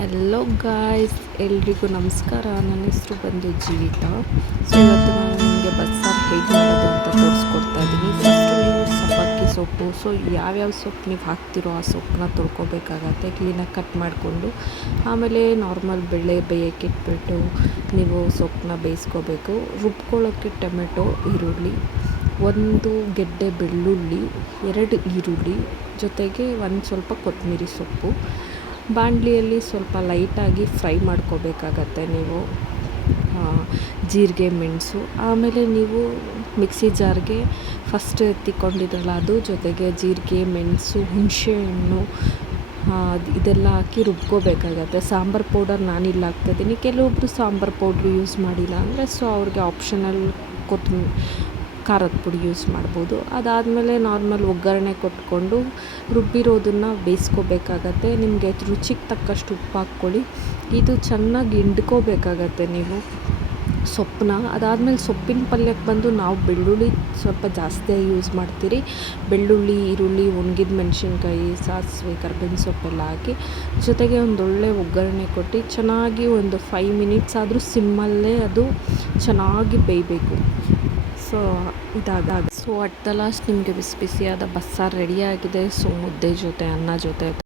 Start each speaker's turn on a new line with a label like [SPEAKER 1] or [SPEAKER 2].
[SPEAKER 1] Hello guys ಎಲ್ರಿಗೂ ನಮಸ್ಕಾರ. ನನ್ನ ಹೆಸರು ಬಂದು ಜೀವಿತ. ಸೊ ಇವತ್ತು ನಾನು ನಿಮಗೆ ಬಸ್ಸಾರು ಹೇಗೆ ಮಾಡೋದು ಅಂತ ತೋರಿಸ್ಕೊಡ್ತಾ ಇದ್ದೀನಿ ಫಸ್ಟು ನೀವು ಸಬ್ಬಕ್ಕಿ ಸೊಪ್ಪು. ಸೊ ಯಾವ್ಯಾವ ಸೊಪ್ಪು ನೀವು ಹಾಕ್ತಿರೋ ಆ ಸೊಪ್ಪನ್ನ ತೊಳ್ಕೊಬೇಕಾಗತ್ತೆ. ಕ್ಲೀನಾಗಿ ಕಟ್ ಮಾಡಿಕೊಂಡು ಆಮೇಲೆ ನಾರ್ಮಲ್ ಬೆಳೆ ಬೇಯಕ್ಕೆ ಇಟ್ಬಿಟ್ಟು ನೀವು ಸೊಪ್ಪನ್ನ ಬೇಯಿಸ್ಕೋಬೇಕು. ರುಬ್ಕೊಳ್ಳೋಕ್ಕೆ ಟೊಮೆಟೊ, ಈರುಳ್ಳಿ, ಒಂದು ಗೆಡ್ಡೆ ಬೆಳ್ಳುಳ್ಳಿ, ಎರಡು ಈರುಳ್ಳಿ, ಜೊತೆಗೆ ಒಂದು ಸ್ವಲ್ಪ ಕೊತ್ತಂಬರಿ ಸೊಪ್ಪು. ಬಾಣಲಿಯಲ್ಲಿ ಸ್ವಲ್ಪ ಲೈಟಾಗಿ ಫ್ರೈ ಮಾಡ್ಕೋಬೇಕಾಗತ್ತೆ ನೀವು. ಜೀರಿಗೆ, ಮೆಣಸು, ಆಮೇಲೆ ನೀವು ಮಿಕ್ಸಿ ಜಾರ್ಗೆ ಫಸ್ಟ್ ಎತ್ತಿಕೊಂಡಿದ್ರಲ್ಲ, ಅದು ಜೊತೆಗೆ ಜೀರಿಗೆ, ಮೆಣಸು ಹುಣಸೆಹಣ್ಣು ಇದೆಲ್ಲ ಹಾಕಿ ರುಬ್ಕೋಬೇಕಾಗತ್ತೆ. ಸಾಂಬಾರು ಪೌಡರ್ ನಾನಿಲ್ಲಿ ಹಾಕ್ತಾಯಿದ್ದೀನಿ ಕೆಲವೊಬ್ಬರು ಸಾಂಬಾರು ಪೌಡ್ರ್ ಯೂಸ್ ಮಾಡಿಲ್ಲ ಅಂದರೆ, ಸೊ ಅವ್ರಿಗೆ ಆಪ್ಷನಲ್ ಕೊತ್ತಂಬರಿ ಖಾರದ ಪುಡಿ ಯೂಸ್ ಮಾಡ್ಬೋದು. ಅದಾದಮೇಲೆ ನಾರ್ಮಲ್ ಒಗ್ಗರಣೆ ಕೊಟ್ಕೊಂಡು ರುಬ್ಬಿರೋದನ್ನು ಬೇಯಿಸ್ಕೋಬೇಕಾಗತ್ತೆ. ನಿಮಗೆ ರುಚಿಗೆ ತಕ್ಕಷ್ಟು ಉಪ್ಪು ಹಾಕ್ಕೊಳ್ಳಿ. ಇದು ಚೆನ್ನಾಗಿ ಹಿಂಡ್ಕೋಬೇಕಾಗತ್ತೆ ನೀವು ಸೊಪ್ಪನ್ನ. ಅದಾದಮೇಲೆ ಸೊಪ್ಪಿನ ಪಲ್ಯಕ್ಕೆ ಬಂದು ನಾವು ಬೆಳ್ಳುಳ್ಳಿ ಸ್ವಲ್ಪ ಜಾಸ್ತಿಯಾಗಿ ಯೂಸ್ ಮಾಡ್ತೀರಿ. ಬೆಳ್ಳುಳ್ಳಿ, ಈರುಳ್ಳಿ, ಒಣಗಿದ ಮೆಣಸಿನ್ಕಾಯಿ, ಸಾಸಿವೆ, ಕರ್ಬೇವಿನ ಸೊಪ್ಪೆಲ್ಲ ಹಾಕಿ ಜೊತೆಗೆ ಒಂದೊಳ್ಳೆ ಒಗ್ಗರಣೆ ಕೊಟ್ಟು ಚೆನ್ನಾಗಿ ಒಂದು ಫೈವ್ ಮಿನಿಟ್ಸ್ ಆದರೂ ಸಿಮ್ಮಲ್ಲೇ ಅದು ಚೆನ್ನಾಗಿ ಬೇಯಬೇಕು. ಸೊ ಇದಾಗ ಸೊ ಅಟ್ ದ ಲಾಸ್ಟ್ ನಿಮಗೆ ಬಿಸಿ ಬಿಸಿಯಾದ ಬಸ್ಸಾರು ರೆಡಿಯಾಗಿದೆ ಸೊ ಮುದ್ದೆ ಜೊತೆ, ಅನ್ನ ಜೊತೆ.